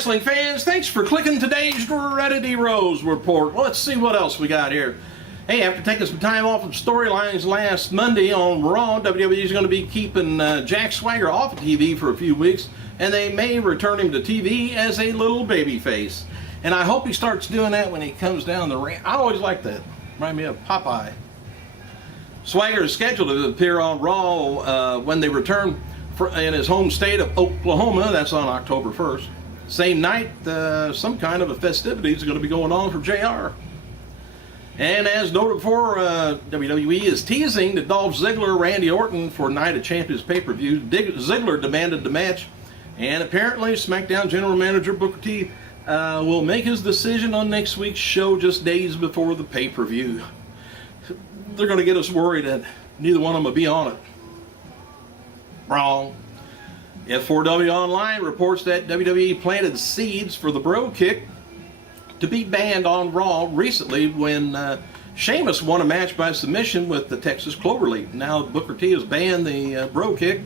wrestling fans, thanks for clicking today's Reddity Rose report. Let's see what else we got here. Hey, after taking some time off from storylines last Monday on Raw, WWE is going to be keeping Jack Swagger off of TV for a few weeks, and they may return him to TV as a little baby face. And I hope he starts doing that when he comes down the ring. I always like that. Remind me of Popeye. Swagger is scheduled to appear on Raw when they return in his home state of Oklahoma. That's on October 1st. Same night, some kind of a festivity is going to be going on for JR. And as noted before, WWE is teasing that Dolph Ziggler, Randy Orton for Night of Champions pay-per-view. Ziggler demanded the match, and apparently SmackDown General Manager Booker T will make his decision on next week's show just days before the pay-per-view. They're going to get us worried that neither one of them will be on it. Wrong. F4W Online reports that WWE planted seeds for the bro kick to be banned on Raw recently when Sheamus won a match by submission with the Texas Cloverleaf. Now Booker T has banned the bro kick.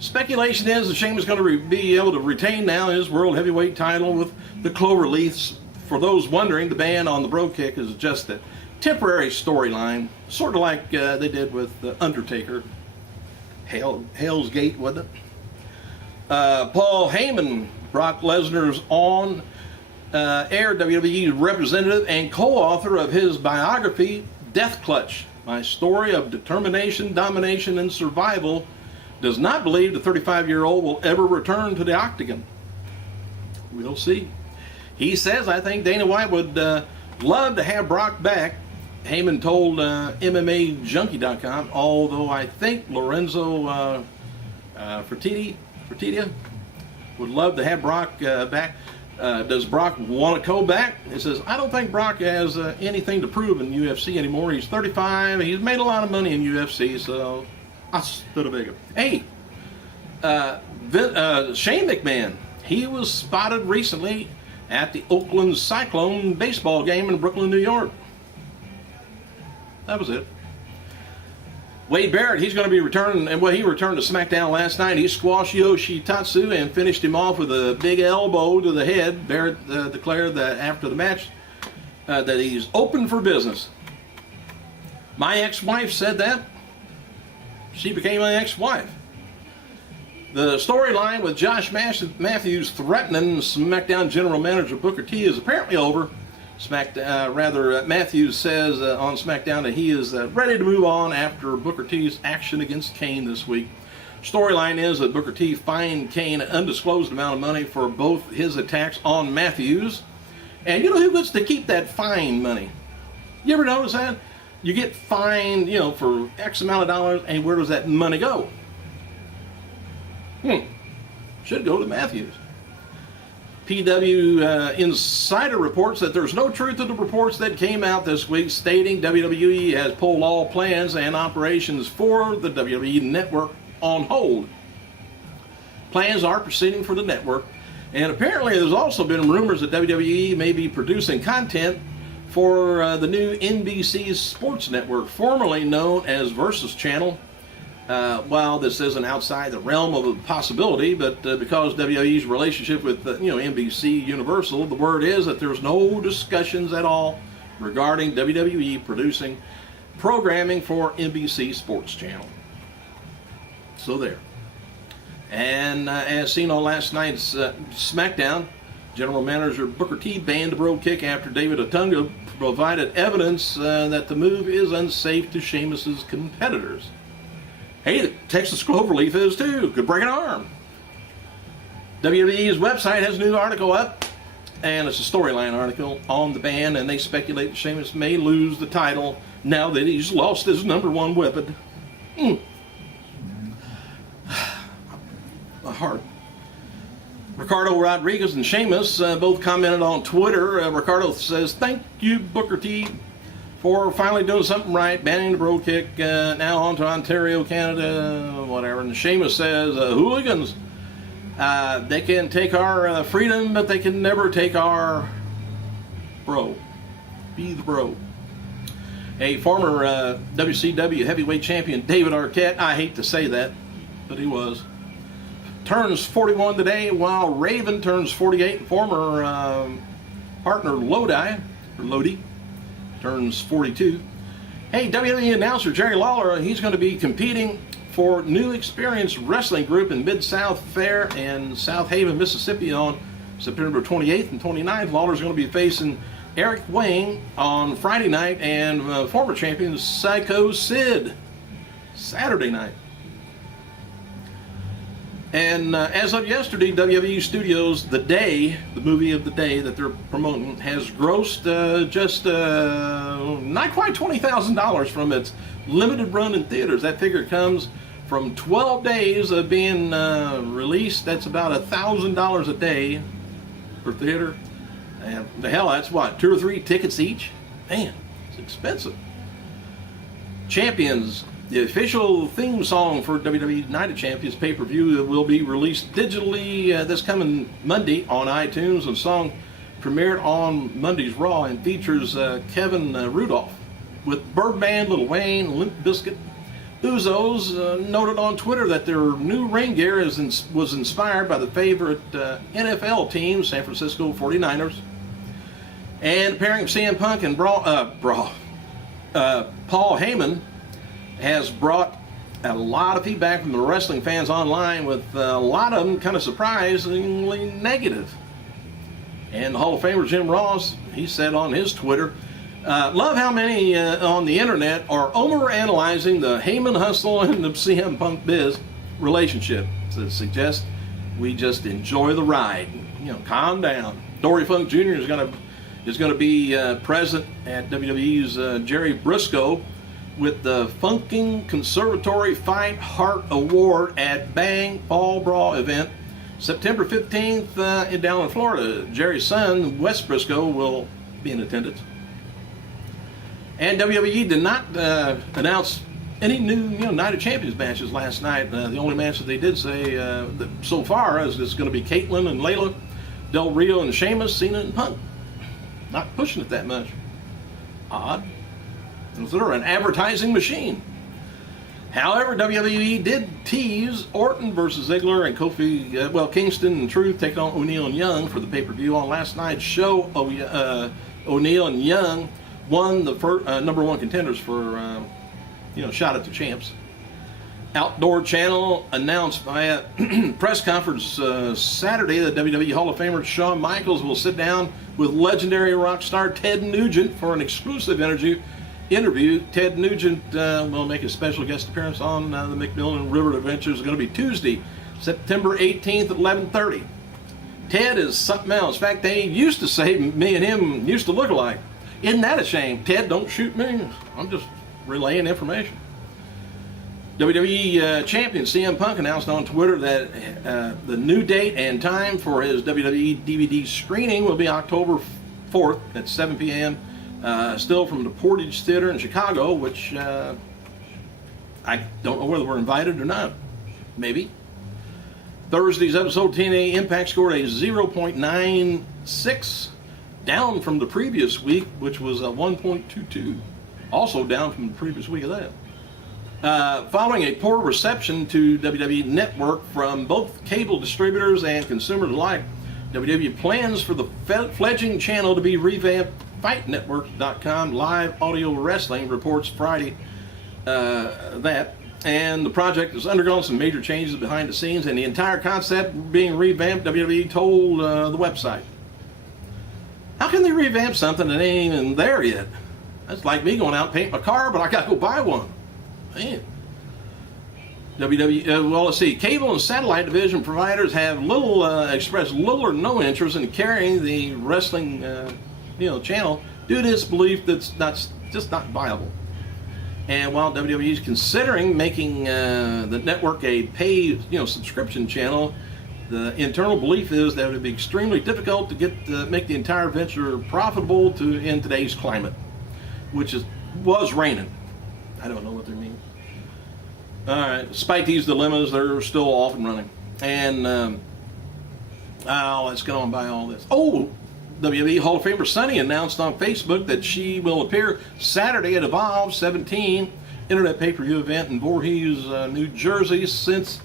Speculation is that Sheamus is going to be able to retain now his World Heavyweight title with the Cloverleafs. For those wondering, the ban on the bro kick is just a temporary storyline, sort of like they did with the Undertaker. Hell's Gate, wasn't it? Paul Heyman, Brock Lesnar's on-air WWE representative and co-author of his biography, Death Clutch, My Story of Determination, Domination, and Survival, does not believe the 35-year-old will ever return to the octagon. We'll see. He says, I think Dana White would love to have Brock back. Heyman told MMAJunkie.com, although I think Lorenzo Fertitta would love to have Brock back. Does Brock want to go back? He says, I don't think Brock has anything to prove in UFC anymore. He's 35. He's made a lot of money in UFC, so I stood a bigger. Hey, Shane McMahon, he was spotted recently at the Oakland Cyclone baseball game in Brooklyn, New York. That was it. Wade Barrett, he's going to be returning, and he returned to SmackDown last night. He squashed Yoshitatsu and finished him off with a big elbow to the head. Barrett declared that after the match that he's open for business. My ex-wife said that. She became my ex-wife. The storyline with Josh Matthews threatening SmackDown General Manager Booker T is apparently over. Matthews says on SmackDown that he is ready to move on after Booker T's action against Kane this week. Storyline is that Booker T fined Kane an undisclosed amount of money for both his attacks on Matthews. And you know who gets to keep that fine money? You ever notice that? You get fined, for X amount of dollars, and where does that money go? Should go to Matthews. PW Insider reports that there's no truth to the reports that came out this week stating WWE has pulled all plans and operations for the WWE network on hold. Plans are proceeding for the network, and apparently there's also been rumors that WWE may be producing content for the new NBC Sports Network, formerly known as Versus Channel. While this isn't outside the realm of a possibility, but because WWE's relationship with NBC Universal, the word is that there's no discussions at all regarding WWE producing programming for NBC Sports Channel. So there. And as seen on last night's SmackDown, General Manager Booker T banned the bro kick after David Otunga provided evidence that the move is unsafe to Sheamus'S competitors. Hey, the Texas Cloverleaf is too. Could break an arm. WWE's website has a new article up, and it's a storyline article on the ban, and they speculate that Sheamus may lose the title now that he's lost his #1 weapon. My heart. Ricardo Rodriguez and Sheamus both commented on Twitter. Ricardo says, thank you, Booker T, for finally doing something right, banning the bro kick, now on to Ontario, Canada, whatever. And Sheamus says, hooligans, they can take our freedom, but they can never take our bro. Be the bro. A former WCW heavyweight champion, David Arquette, I hate to say that, but he was, turns 41 today, while Raven turns 48. Former partner Lodi turns 42. Hey, WWE announcer Jerry Lawler, he's going to be competing for New Experience Wrestling Group in Mid-South Fair in South Haven, Mississippi on September 28th and 29th. Lawler's going to be facing Eric Wayne on Friday night and former champion Psycho Sid Saturday night. And as of yesterday, WWE Studios, The Day, the movie of the day that they're promoting, has grossed just not quite $20,000 from its limited run in theaters. That figure comes from 12 days of being released. That's about $1,000 a day per theater. And the hell, that's what, 2 or 3 tickets each? Man, it's expensive. Champions. The official theme song for WWE Night of Champions pay-per-view will be released digitally this coming Monday on iTunes. The song premiered on Monday's Raw and features Kevin Rudolph with Birdman, Lil Wayne, Limp Bizkit. Uzos noted on Twitter that their new ring gear was inspired by the favorite NFL team, San Francisco 49ers. And the pairing of CM Punk and Paul Heyman has brought a lot of feedback from the wrestling fans online, with a lot of them kind of surprisingly negative. And Hall of Famer Jim Ross, he said on his Twitter, love how many on the internet are overanalyzing the Heyman Hustle and the CM Punk Biz relationship. To suggest we just enjoy the ride. You know, calm down. Dory Funk Jr. is going to be present at WWE's Jerry Briscoe with the Funking Conservatory Fight Heart Award at Bang Fall Brawl event September 15th down in Florida. Jerry's son, Wes Briscoe, will be in attendance. And WWE did not announce any new Night of Champions matches last night. The only match that they did say that so far is it's going to be Caitlyn and Layla, Del Rio and Sheamus, Cena and Punk. Not pushing it that much. Odd. They're an advertising machine. However, WWE did tease Orton versus Ziggler and Kofi, Kingston and Truth taking on O'Neal and Young for the pay-per-view. On last night's show, O'Neal and Young won the number 1 contenders for, shot at the champs. Outdoor Channel announced by a press conference Saturday that WWE Hall of Famer Shawn Michaels will sit down with legendary rock star Ted Nugent for an exclusive interview. Ted Nugent will make a special guest appearance on the McMillan River Adventures. It's going to be Tuesday, September 18th at 11:30. Ted is something else. In fact, they used to say me and him used to look alike. Isn't that a shame? Ted, don't shoot me. I'm just relaying information. WWE champion CM Punk announced on Twitter that the new date and time for his WWE DVD screening will be October 4th at 7 p.m. Still from the Portage Theater in Chicago, which I don't know whether we're invited or not. Maybe. Thursday's episode, TNA Impact scored a 0.96, down from the previous week, which was a 1.22. Also down from the previous week of that. Following a poor reception to WWE Network from both cable distributors and consumers alike, WWE plans for the fledgling channel to be revamped. FightNetwork.com live audio wrestling reports Friday that, and the project has undergone some major changes behind the scenes, and the entire concept being revamped, WWE told the website. How can they revamp something that ain't even there yet? That's like me going out and paint my car, but I got to go buy one. Man. Let's see. Cable and satellite division providers have expressed little or no interest in carrying the wrestling channel due to its belief that's just not viable. And while WWE is considering making the network a paid subscription channel, the internal belief is that it would be extremely difficult to make the entire venture profitable in today's climate, which was raining. I don't know what they mean. All right, despite these dilemmas, they're still off and running. And let's get on by all this. WWE Hall of Famer Sunny announced on Facebook that she will appear Saturday at Evolve 17 Internet pay-per-view event in Voorhees, New Jersey. Since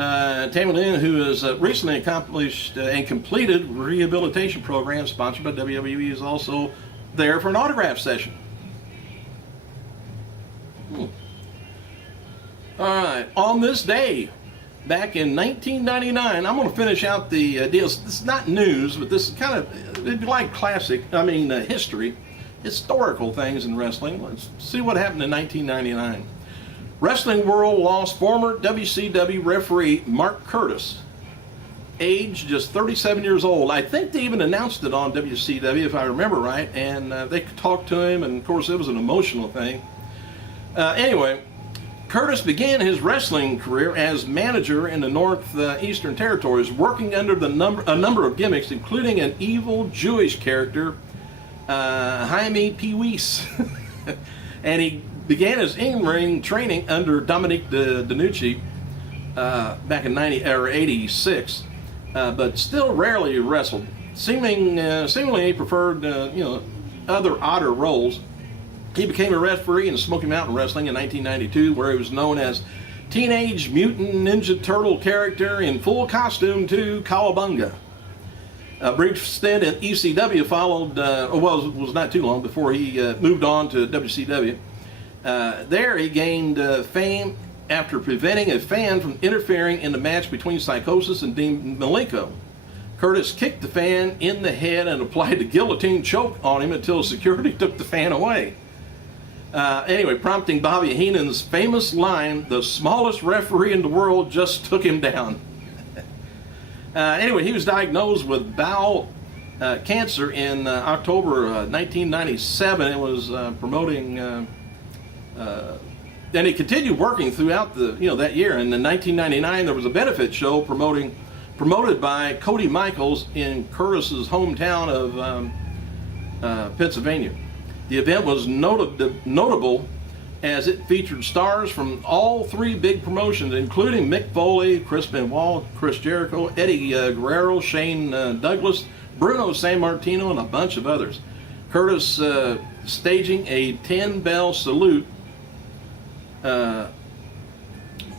Tammy Lynn, who has recently accomplished and completed rehabilitation program sponsored by WWE, is also there for an autograph session. All right, on this day, back in 1999, I'm going to finish out the deals. This is not news, but this is kind of like history, historical things in wrestling. Let's see what happened in 1999. Wrestling World lost former WCW referee Mark Curtis, age just 37 years old. I think they even announced it on WCW, if I remember right, and they talked to him, and of course it was an emotional thing. Anyway, Curtis began his wrestling career as manager in the Northeastern Territories, working under a number of gimmicks, including an evil Jewish character, HEYMAN and he began his in-ring training under Dominique DeNucci back in 86, but still rarely wrestled. Seemingly he preferred other odder roles. He became a referee in Smoky Mountain Wrestling in 1992, where he was known as Teenage Mutant Ninja Turtle character in full costume to Cowabunga. A brief stint in ECW followed, was not too long before he moved on to WCW. There he gained fame after preventing a fan from interfering in the match between Psychosis and Dean Malenko. Curtis kicked the fan in the head and applied the guillotine choke on him until security took the fan away. Anyway, prompting Bobby Heenan's famous line, "The smallest referee in the world just took him down." Anyway, he was diagnosed with bowel cancer in October 1997 and was promoting. Then he continued working throughout that year. And in 1999, there was a benefit show promoted by Cody Michaels in Curtis's hometown of Pennsylvania. The event was notable as it featured stars from all three big promotions, including Mick Foley, Chris Benoit, Chris Jericho, Eddie Guerrero, Shane Douglas, Bruno Sammartino, and a bunch of others. Curtis staging a 10-bell salute. Wait a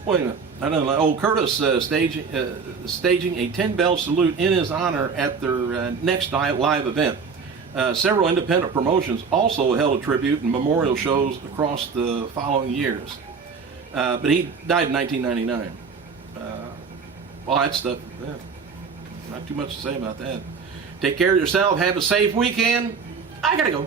minute. I don't know. Oh, Curtis staging a 10-bell salute in his honor at their next live event. Several independent promotions also held a tribute and memorial shows across the following years. But he died in 1999. Well, that stuff, not too much to say about that. Take care of yourself. Have a safe weekend. I gotta go.